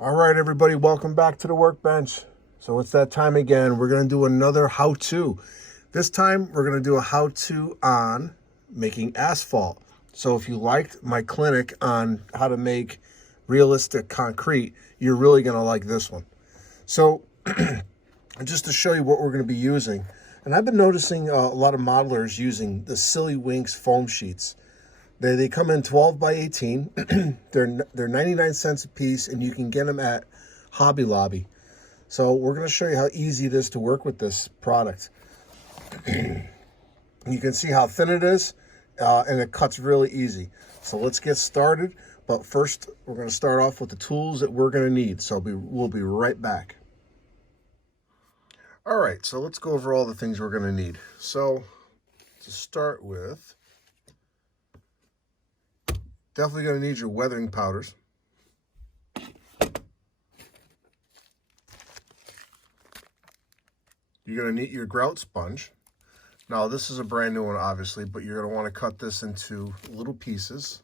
All right, everybody, welcome back to the workbench. So it's that time again. We're going to do another how-to. This time, we're going to do a how-to on making asphalt. So if you liked my clinic on how to make realistic concrete, you're really going to like this one. So just to show you what we're going to be using, and I've been noticing a lot of modelers using the Silly Winks foam sheets. They come in 12 by 18. They're 99 cents a piece, and you can get them at Hobby Lobby. So we're going to show you how easy it is to work with this product. You can see how thin it is, and it cuts really easy. So let's get started. But first, we're going to start off with the tools that we're going to need. So we'll be right back. All right, so let's go over all the things we're going to need. So to start with, definitely going to need your weathering powders. You're going to need your grout sponge. Now, this is a brand new one, obviously, but you're going to want to cut this into little pieces,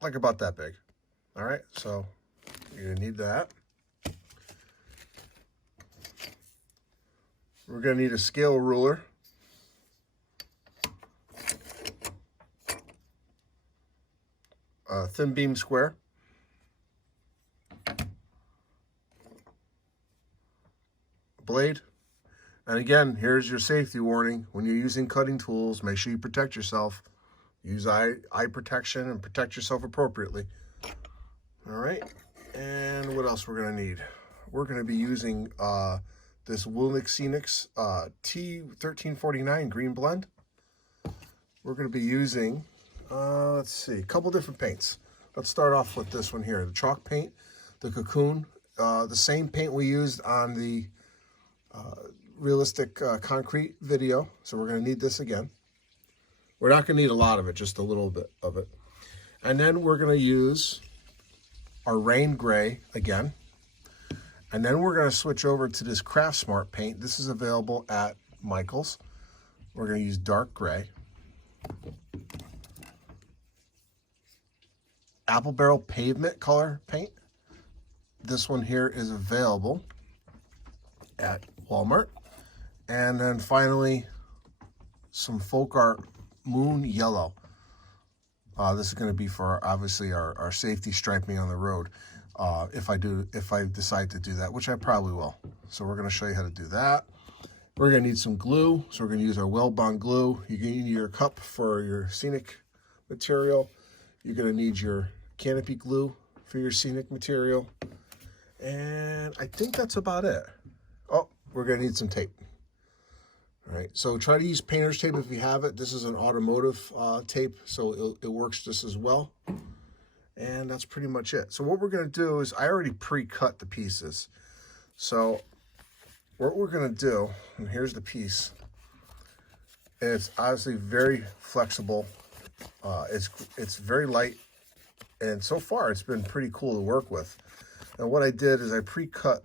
like about that big. All right, so you're going to need that. We're going to need a scale ruler. A thin beam square. Blade. And again, here's your safety warning. When you're using cutting tools, make sure you protect yourself. Use eye protection and protect yourself appropriately. All right. And what else we're going to need? We're going to be using this Scenic's T1349 green blend. We're going to be using, let's see, a couple different paints. Let's start off with this one here, the chalk paint, the Cocoon, the same paint we used on the realistic concrete video. So we're going to need this again. We're not going to need a lot of it, just a little bit of it. And then we're going to use our rain gray again. And then we're going to switch over to this Craft Smart paint. This is available at Michael's. We're going to use dark gray. Apple Barrel Pavement color paint. This one here is available at Walmart. And then finally, some Folk Art Moon Yellow. This is going to be for obviously our safety striping on the road. If I decide to do that, which I probably will. So we're going to show you how to do that. We're going to need some glue. So we're going to use our well-bond glue. You're going to need your cup for your scenic material. You're going to need your canopy glue for your scenic material. And I think that's about it. Oh, we're going to need some tape. All right, so try to use painter's tape if you have it. This is an automotive tape, so it works just as well. And that's pretty much it. So what we're going to do is, I already pre-cut the pieces. So what we're going to do, and here's the piece, and it's obviously very flexible. It's very light, and so far it's been pretty cool to work with. And what I did is I pre-cut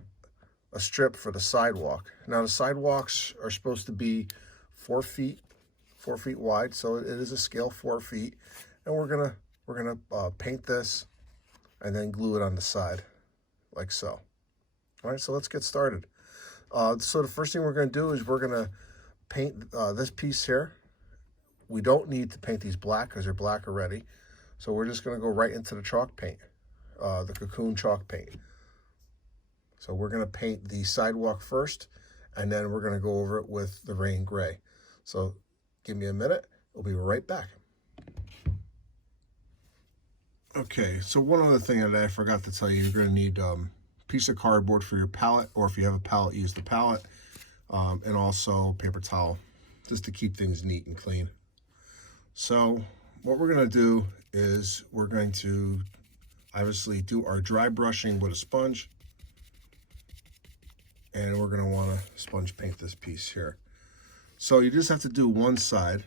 a strip for the sidewalk. Now the sidewalks are supposed to be 4 feet wide, so it is a scale 4 feet, and we're gonna paint this and then glue it on the side like so. All right, so let's get started. So the first thing we're going to do is we're going to paint this piece here. We don't need to paint these black because they're black already, so we're just going to go right into the chalk paint, the Cocoon chalk paint. So we're going to paint the sidewalk first, and then we're going to go over it with the rain gray. So give me a minute. We'll be right back. Okay, so one other thing that I forgot to tell you, you're going to need a piece of cardboard for your palette, or if you have a palette, use the palette, and also paper towel, just to keep things neat and clean. So what we're going to do is we're going to obviously do our dry brushing with a sponge. And we're going to want to sponge paint this piece here. So you just have to do one side.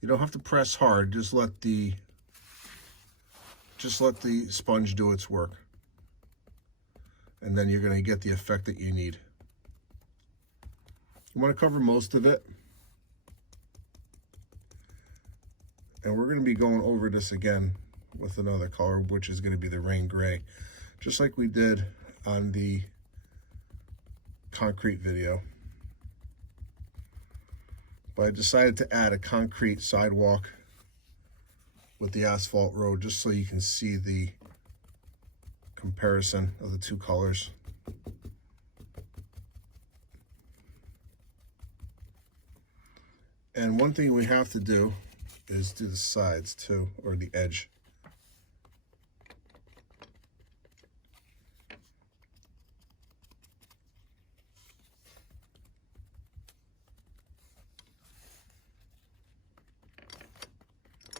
You don't have to press hard. Just let the sponge do its work. And then you're going to get the effect that you need. You want to cover most of it. And we're going to be going over this again with another color, which is going to be the rain gray, just like we did on the concrete video. But I decided to add a concrete sidewalk with the asphalt road just so you can see the comparison of the two colors. And one thing we have to do is do the sides too, or the edge.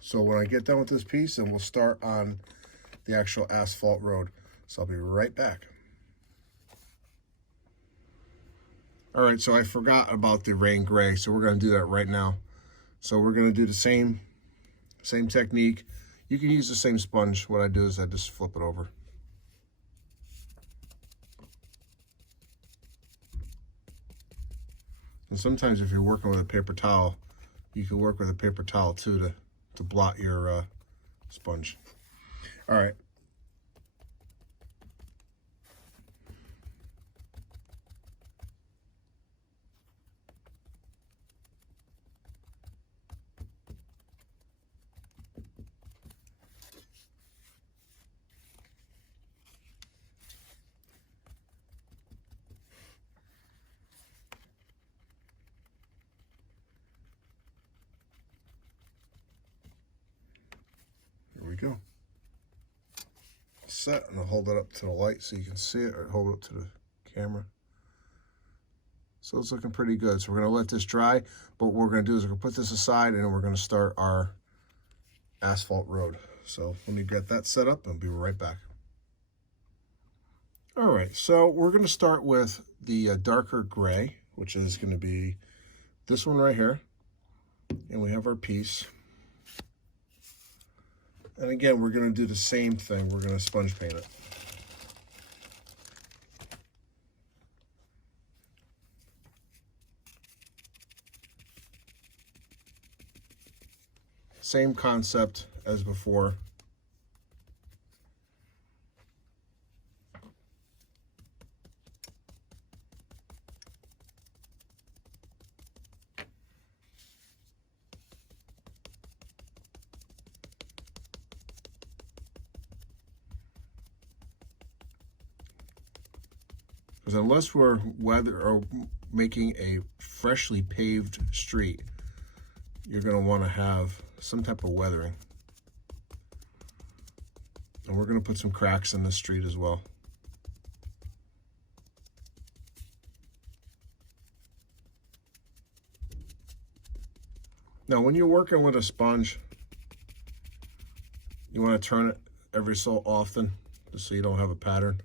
So when I get done with this piece, then we'll start on the actual asphalt road. So I'll be right back. All right, so I forgot about the rain gray, so we're gonna do that right now. So we're gonna do the same technique. You can use the same sponge. What I do is I just flip it over. And sometimes if you're working with a paper towel, you can work with a paper towel too to blot your sponge. All right. Here we go. Set, and I'll hold it up to the light so you can see it, or hold it up to the camera. So it's looking pretty good. So we're gonna let this dry, but what we're gonna do is we're gonna put this aside and then we're gonna start our asphalt road. So let me get that set up and I'll be right back. All right, so we're gonna start with the darker gray, which is gonna be this one right here. And we have our piece. And again, we're gonna do the same thing. We're gonna sponge paint it. Same concept as before. Because unless we're making a freshly paved street, you're going to want to have some type of weathering. And we're going to put some cracks in the street as well. Now, when you're working with a sponge, you want to turn it every so often, just so you don't have a pattern.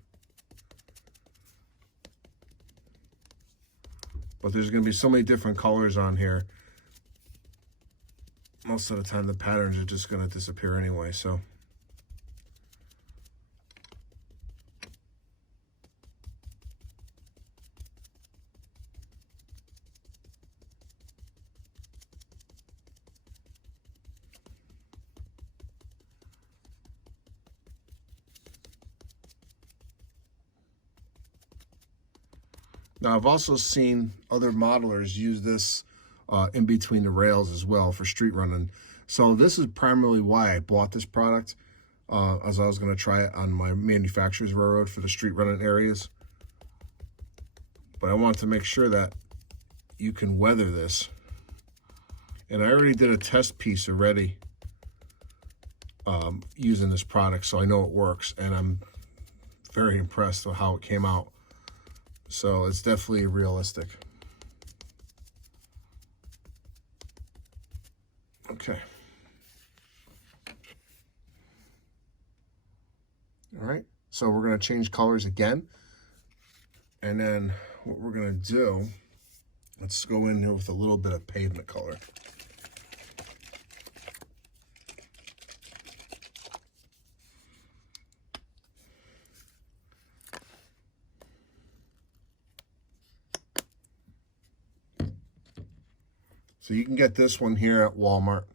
But there's going to be so many different colors on here. Most of the time, the patterns are just going to disappear anyway, so. Now, I've also seen other modelers use this in between the rails as well for street running. So this is primarily why I bought this product, as I was going to try it on my manufacturer's railroad for the street running areas. But I want to make sure that you can weather this. And I already did a test piece already using this product, so I know it works. And I'm very impressed with how it came out. So it's definitely realistic. Okay. All right, so we're gonna change colors again. And then what we're gonna do, let's go in here with a little bit of pavement color. So you can get this one here at Walmart.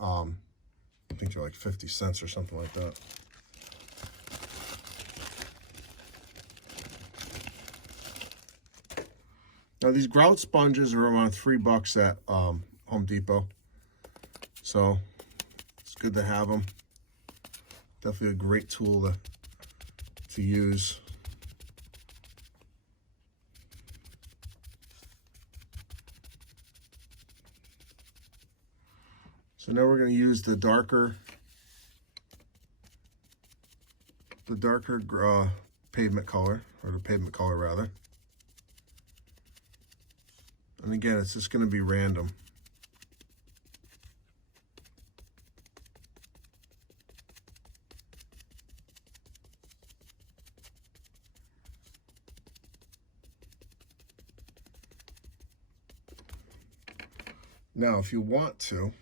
I think they're like 50 cents or something like that. Now these grout sponges are around $3 at Home Depot. So it's good to have them. Definitely a great tool to use. So now we're going to use the darker pavement color, or the pavement color rather. And again, it's just going to be random. Now, if you want to,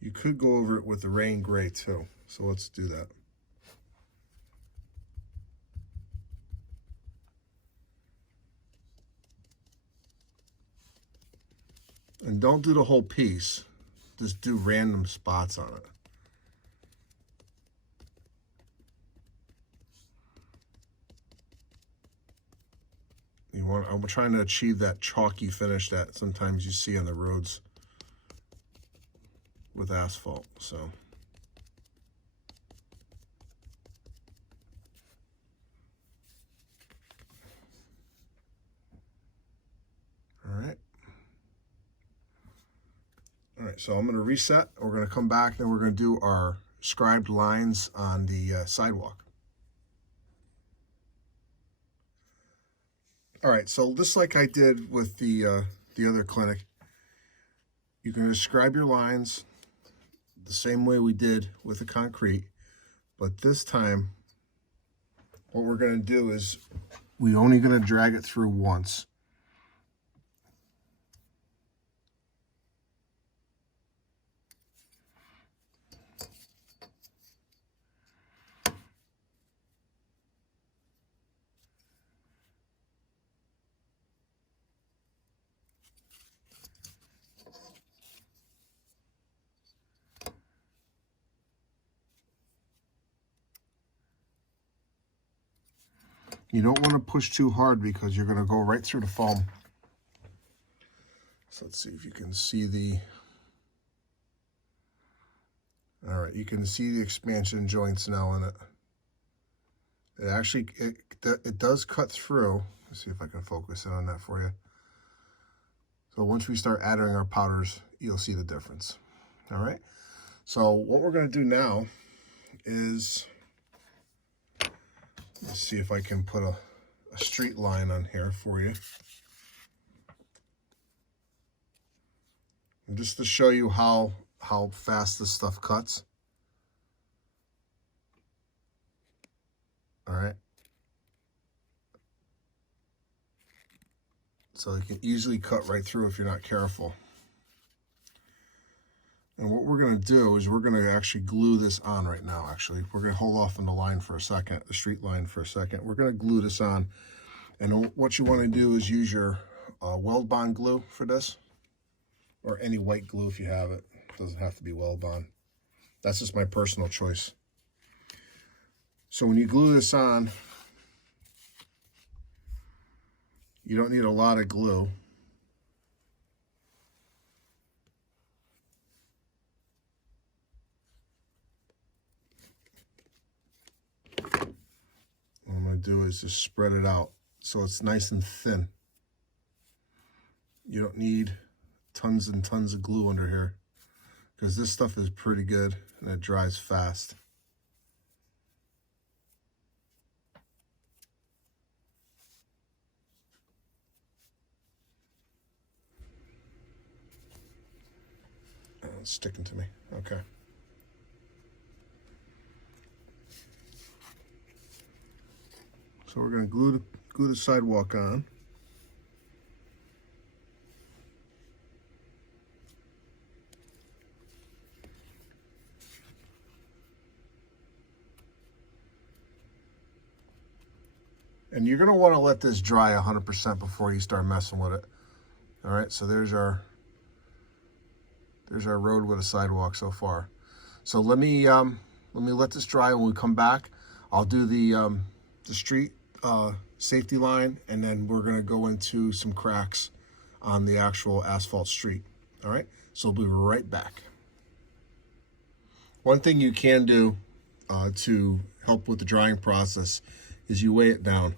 you could go over it with the rain gray too. So let's do that. And don't do the whole piece. Just do random spots on it. I'm trying to achieve that chalky finish that sometimes you see on the roads with asphalt. So all right, so I'm going to reset. We're going to come back and we're going to do our scribed lines on the sidewalk. All right, so just like I did with the other clinic, you can describe your lines the same way we did with the concrete, but this time what we're going to do is we're only going to drag it through once. You don't want to push too hard because you're going to go right through the foam. So let's see if you can see the... All right, you can see the expansion joints now in it. It actually, it does cut through. Let's see if I can focus in on that for you. So once we start adding our powders, you'll see the difference. All right, so what we're going to do now is... Let's see if I can put a street line on here for you. And just to show you how fast this stuff cuts. All right. So you can easily cut right through if you're not careful. And what we're going to do is we're going to actually glue this on right now, actually. We're going to hold off on the line for a second, the street line for a second. We're going to glue this on. And what you want to do is use your weld bond glue for this, or any white glue if you have it. It doesn't have to be weld bond. That's just my personal choice. So when you glue this on, you don't need a lot of glue. What I'm going to do is just spread it out so it's nice and thin. You don't need tons and tons of glue under here because this stuff is pretty good and it dries fast. Oh, it's sticking to me. Okay. So we're going to glue the sidewalk on. And you're going to want to let this dry 100% before you start messing with it. All right, so there's our road with a sidewalk so far. So let me let this dry. When we come back, I'll do the street safety line, and then we're gonna go into some cracks on the actual asphalt street. All right, so we'll be right back. One thing you can do to help with the drying process is you weigh it down.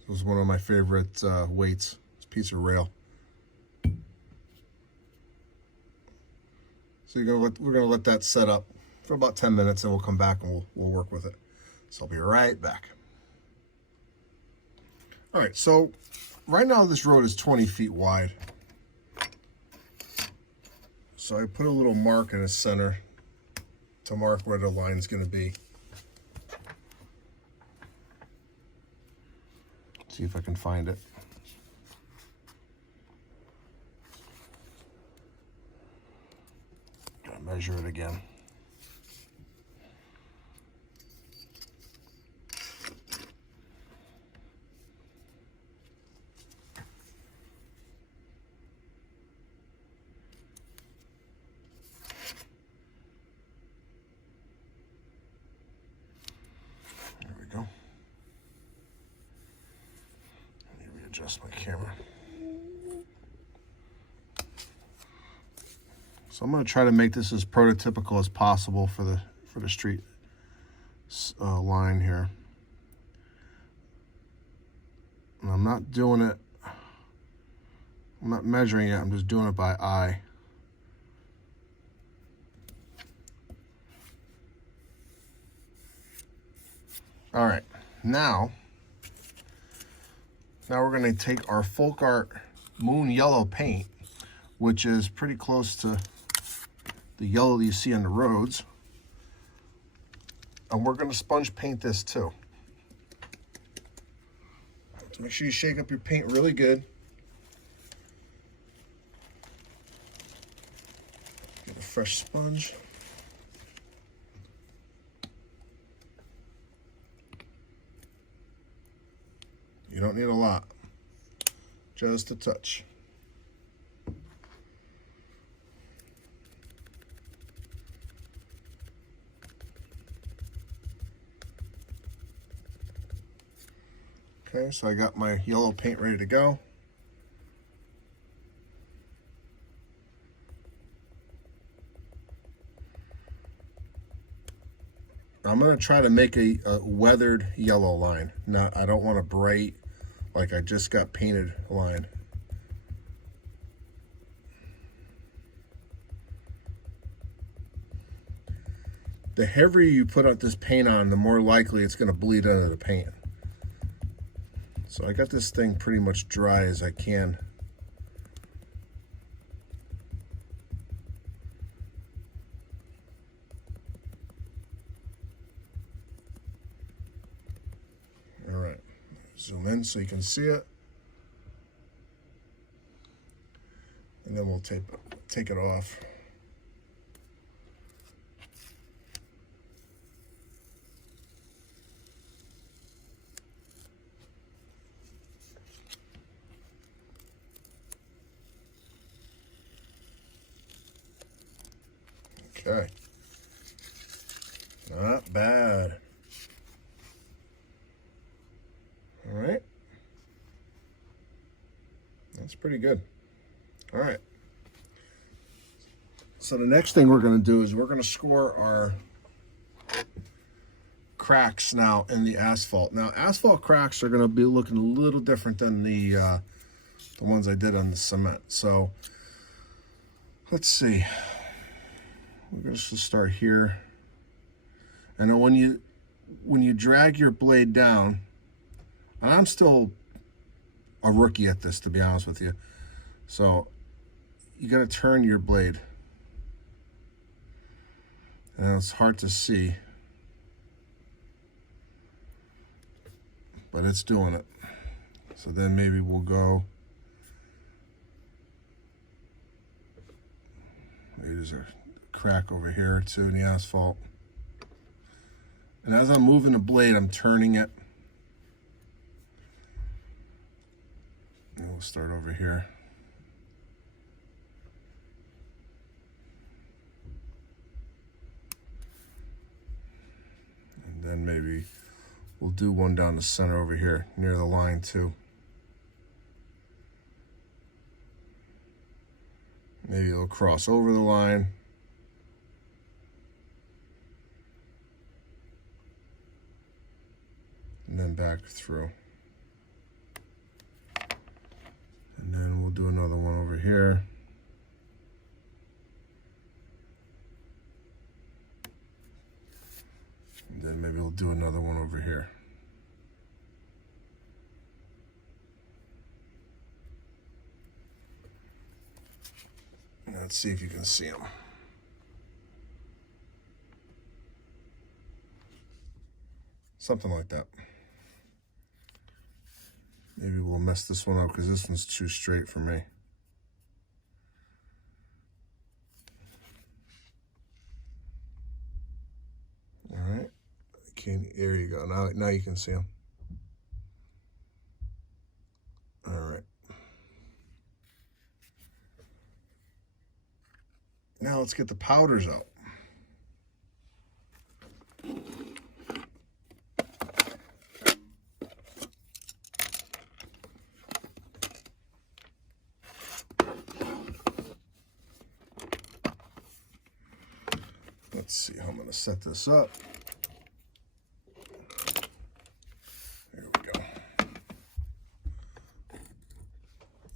It was one of my favorite weights. It's a piece of rail. So we're gonna let that set up for about 10 minutes, and we'll come back and we'll work with it. So I'll be right back. All right, so right now this road is 20 feet wide. So I put a little mark in the center to mark where the line is going to be. See if I can find it. Gotta measure it again. Adjust my camera. So I'm going to try to make this as prototypical as possible for the street line here. And I'm not doing it. I'm not measuring it. I'm just doing it by eye. All right, now we're going to take our folk art moon yellow paint, which is pretty close to the yellow that you see on the roads, and we're going to sponge paint this too. So make sure you shake up your paint really good. Get a fresh sponge. You don't need a lot, just a touch. Okay, so I got my yellow paint ready to go. I'm gonna try to make a weathered yellow line. I don't want a bright, like I just got painted line. The heavier you put out this paint on, the more likely it's gonna bleed into the paint. So I got this thing pretty much dry as I can. All right, zoom in so you can see it. And then we'll take it off. Okay, not bad. All right, that's pretty good. All right, so the next thing we're going to do is we're going to score our cracks now in the asphalt. Now, asphalt cracks are going to be looking a little different than the ones I did on the cement. So let's see. We're going to start here, and then when you drag your blade down, and I'm still a rookie at this, to be honest with you, so you got to turn your blade, and it's hard to see, but it's doing it. So then maybe we'll go, maybe there's a crack over here too in the asphalt. And as I'm moving the blade, I'm turning it. And We'll start over here. And then maybe we'll do one down the center over here near the line too. Maybe it'll cross over the line. And then back through. And then we'll do another one over here. And then maybe we'll do another one over here. Let's see if you can see them. Something like that. Maybe we'll mess this one up because this one's too straight for me. All right. There you go. Now you can see them. All right. Now let's get the powders out. Let's see how I'm going to set this up. There we go.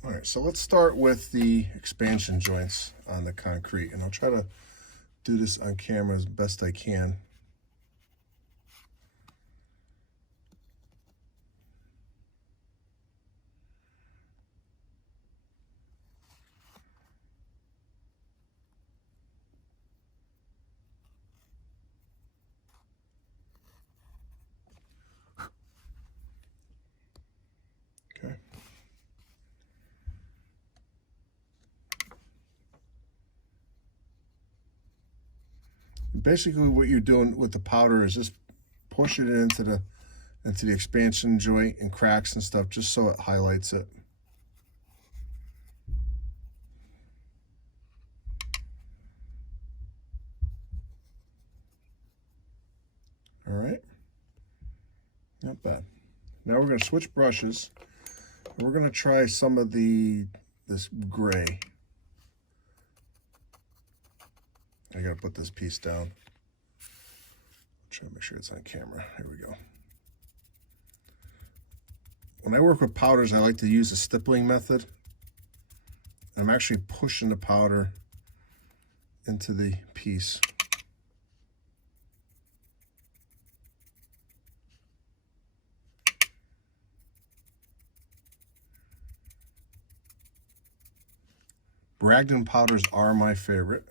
All right, so let's start with the expansion joints on the concrete, and I'll try to do this on camera as best I can. Okay. Basically what you're doing with the powder is just pushing it into the expansion joint and cracks and stuff, just so it highlights it. All right, not bad. Now we're going to switch brushes. We're going to try some of this gray. I got to put this piece down. Try to make sure it's on camera. Here we go. When I work with powders, I like to use the stippling method. I'm actually pushing the powder into the piece. Bragdon powders are my favorite.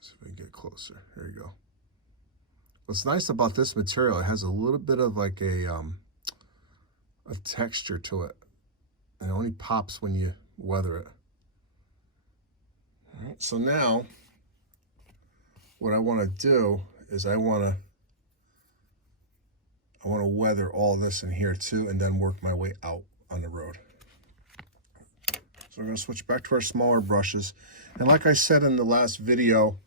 See if we can get closer. There you go. What's nice about this material, it has a little bit of like a texture to it. And it only pops when you weather it. All right, so now what I want to do is I want to weather all this in here too, and then work my way out on the road. So we're going to switch back to our smaller brushes. And like I said in the last video,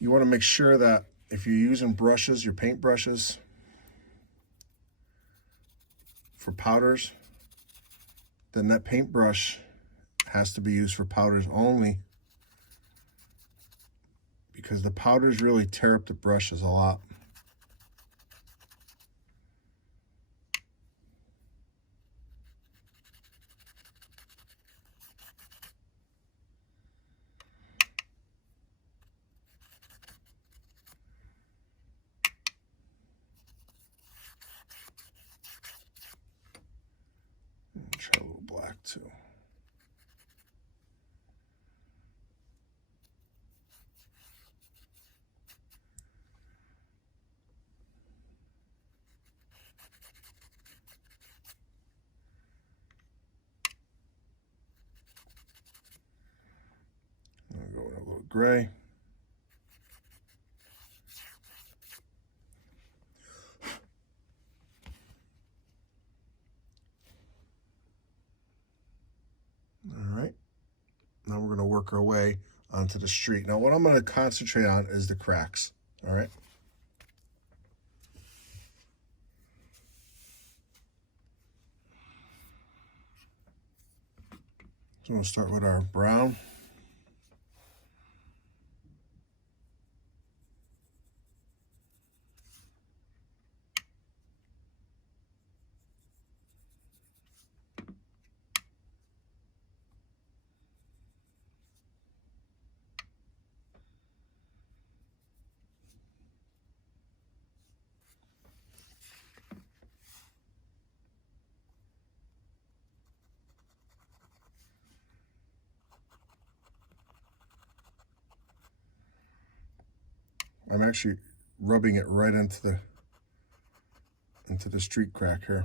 you want to make sure that if you're using brushes, your paint brushes for powders, then that paintbrush has to be used for powders only, because the powders really tear up the brushes a lot. Try a little black too. gray. All right, now we're going to work our way onto the street. Now what I'm going to concentrate on is the cracks. All right. So we'll start with our brown. I'm actually rubbing it right into the street crack here.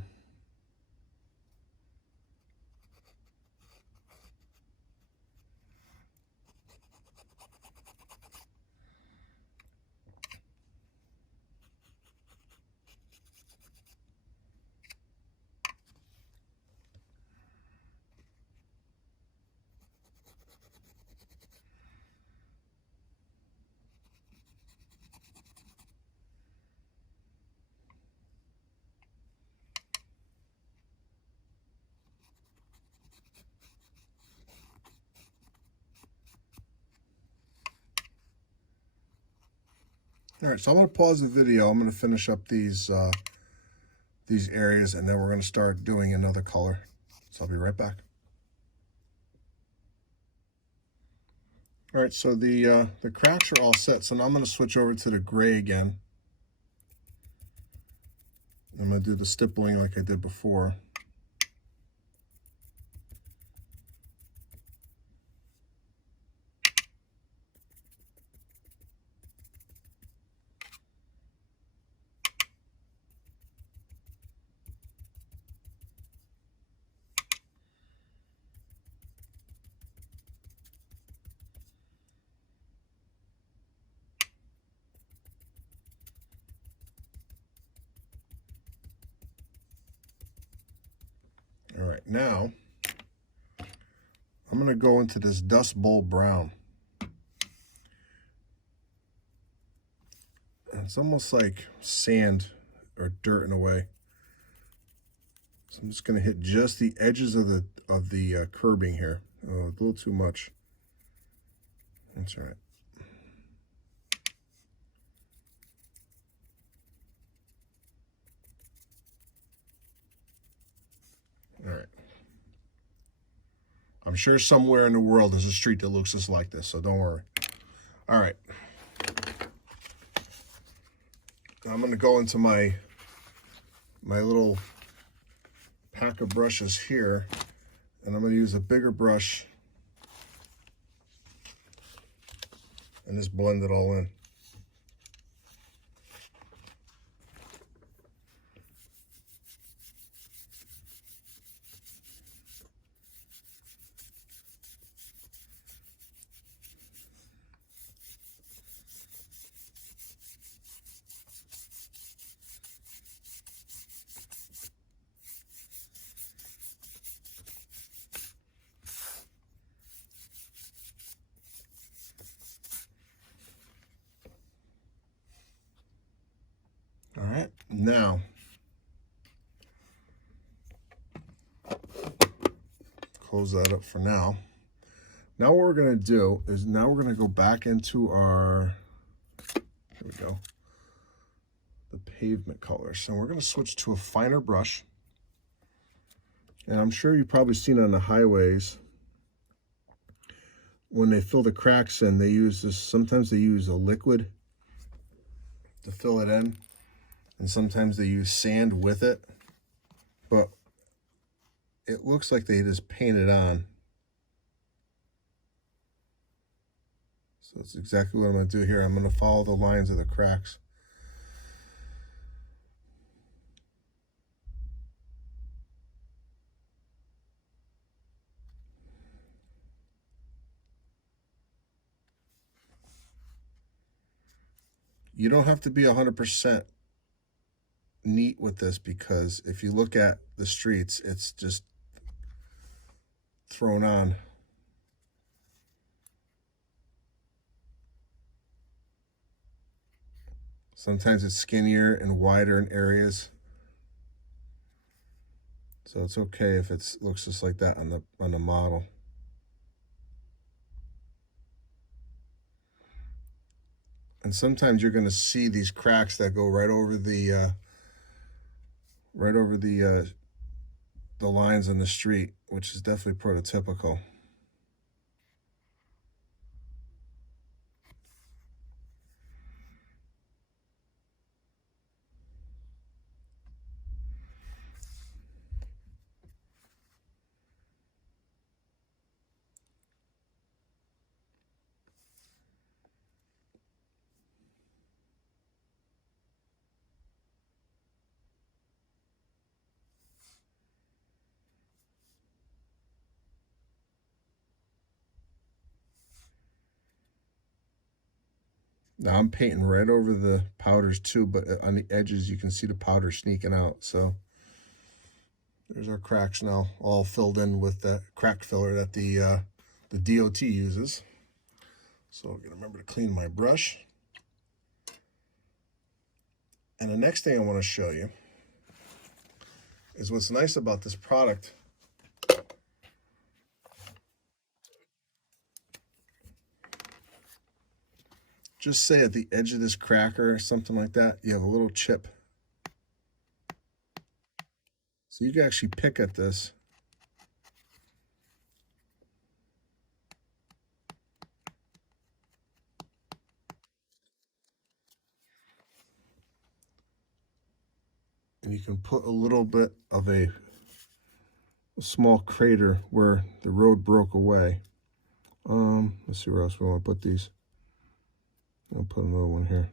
All right, so I'm going to pause the video. I'm going to finish up these areas, and then we're going to start doing another color. So I'll be right back. All right, so the cracks are all set. So now I'm going to switch over to the gray again. I'm going to do the stippling like I did before. All right, now I'm going to go into this Dust Bowl brown. It's almost like sand or dirt in a way. So I'm just going to hit just the edges of the curbing here. Oh, a little too much. That's all right. All right. I'm sure somewhere in the world there's a street that looks just like this, so don't worry. All right. I'm going to go into my little pack of brushes here, and I'm going to use a bigger brush and just blend it all in. All right, now close that up for now. Now what we're going to do is now we're going to go back into our, here we go, the pavement color. So we're going to switch to a finer brush. And I'm sure you've probably seen on the highways, when they fill the cracks in, they use this, sometimes they use a liquid to fill it in, and sometimes they use sand with it, but it looks like they just paint it on. So that's exactly what I'm going to do here. I'm going to follow the lines of the cracks. You don't have to be 100% neat with this, because if you look at the streets, it's just thrown on. Sometimes it's skinnier and wider in areas, so it's okay if it looks just like that on the model. And sometimes you're going to see these cracks that go right over the lines in the street, which is definitely prototypical. Now I'm painting right over the powders too, but on the edges you can see the powder sneaking out. So there's our cracks now, all filled in with that crack filler that the DOT uses. So I'm gonna remember to clean my brush. And the next thing I want to show you is what's nice about this product. Just say at the edge of this cracker or something like that, you have a little chip. So you can actually pick at this. And you can put a little bit of a small crater where the road broke away. Let's see where else we want to put these. I'll put another one here.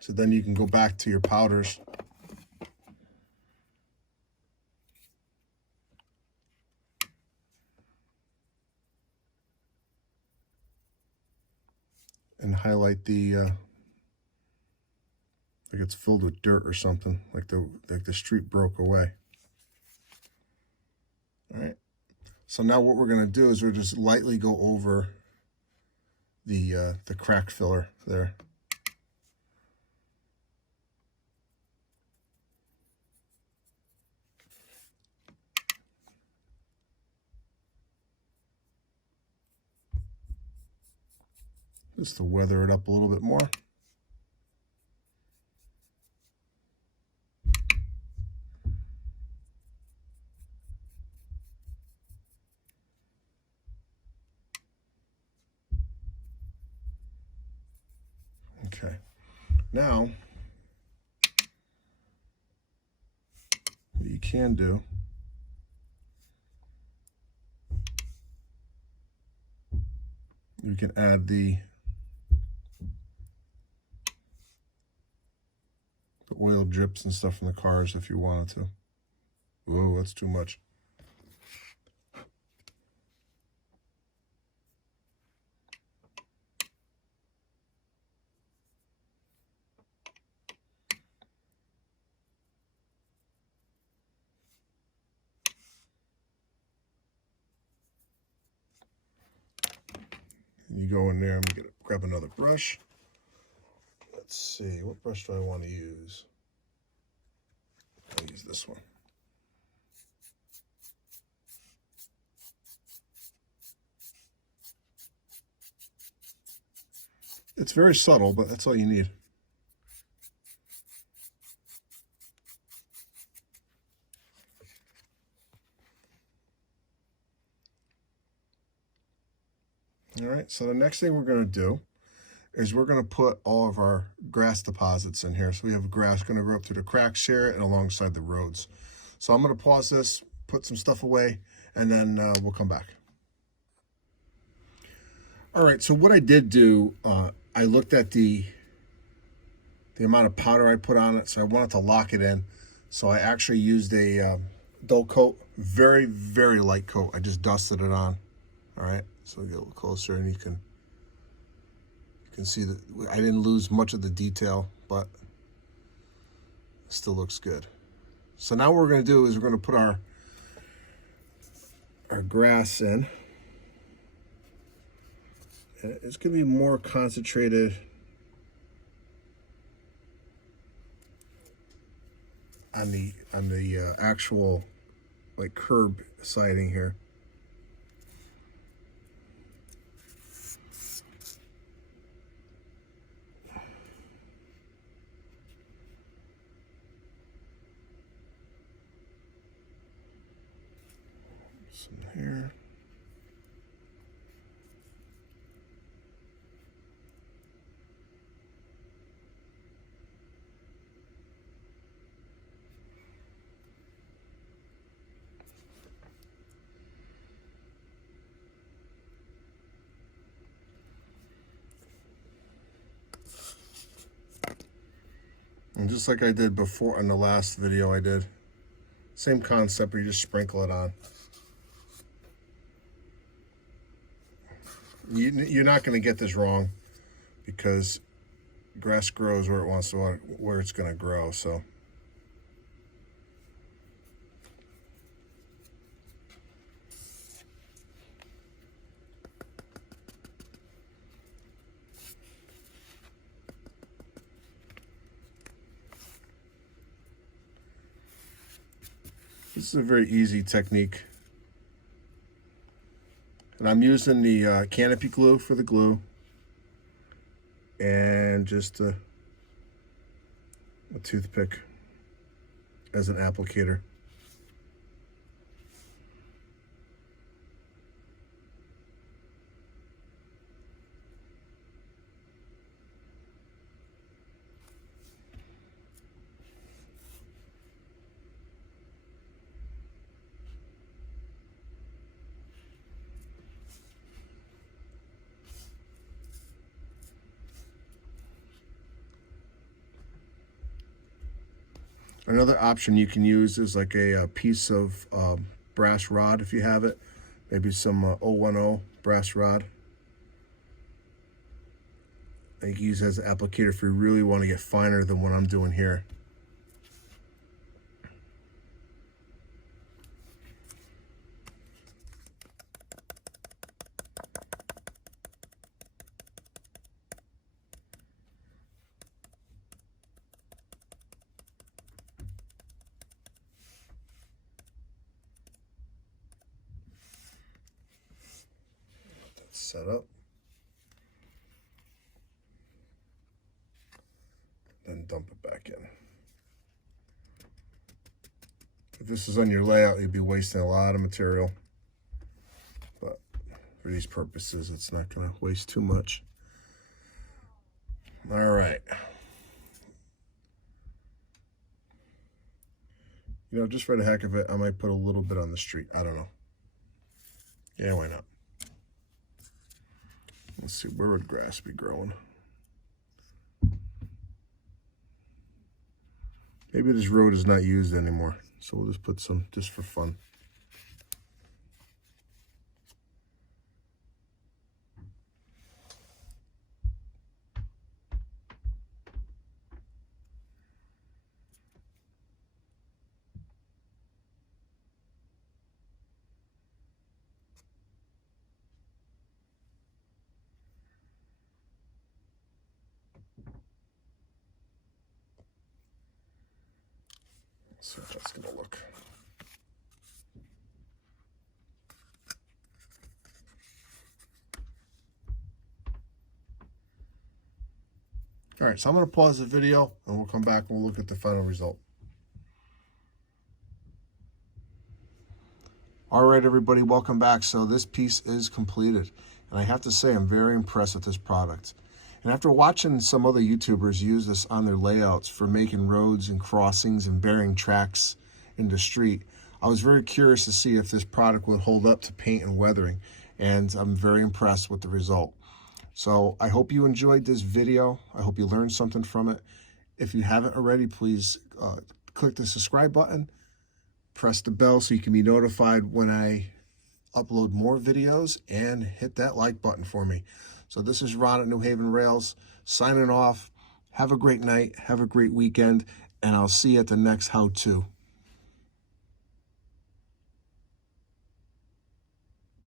So then you can go back to your powders. And highlight the like it's filled with dirt or something, like the street broke away. All right. So now what we're gonna do is we'll just lightly go over the crack filler there. Just to weather it up a little bit more. Okay. Now, what you can do you can add the oil drips and stuff from the cars if you wanted to. Whoa, that's too much. You go in there, I'm gonna grab another brush. Let's see, what brush do I want to use? I'll use this one. It's very subtle, but that's all you need. All right, so the next thing we're going to do is we're going to put all of our grass deposits in here. So we have grass going to go up through the cracks here and alongside the roads. So I'm going to pause this, put some stuff away, and then we'll come back. All right, so what I did do, I looked at the the amount of powder I put on it, so I wanted to lock it in. So I actually used a dull coat, very, very light coat. I just dusted it on. All right, so get a little closer, and you can see that I didn't lose much of the detail, but it still looks good. So now what we're going to do is we're going to put our grass in. And it's going to be more concentrated on the actual like curb siding here. Some here. And just like I did before in the last video I did, same concept, where you just sprinkle it on. You're not going to get this wrong, because grass grows where it wants to, where it's going to grow. So this is a very easy technique. And I'm using the canopy glue for the glue, and just a toothpick as an applicator. Another option you can use is like a piece of brass rod, if you have it. Maybe some 010 brass rod. You can use it as an applicator if you really want to get finer than what I'm doing here. Set up, then dump it back in. If this is on your layout, you'd be wasting a lot of material, but for these purposes, it's not going to waste too much. All right. You know, just for the heck of it, I might put a little bit on the street. I don't know. Yeah, why not? Let's see, where would grass be growing? Maybe this road is not used anymore, so we'll just put some just for fun. Let's see how that's going to look. All right, so I'm going to pause the video, and we'll come back and we'll look at the final result. All right, everybody, welcome back. So this piece is completed, and I have to say I'm very impressed with this product. And after watching some other YouTubers use this on their layouts for making roads and crossings and burying tracks in the street, I was very curious to see if this product would hold up to paint and weathering, and I'm very impressed with the result. So I hope you enjoyed this video. I hope you learned something from it. If you haven't already, please click the subscribe button, press the bell so you can be notified when I upload more videos, and hit that like button for me. So this is Ron at New Haven Rails signing off. Have a great night, have a great weekend, and I'll see you at the next how-to.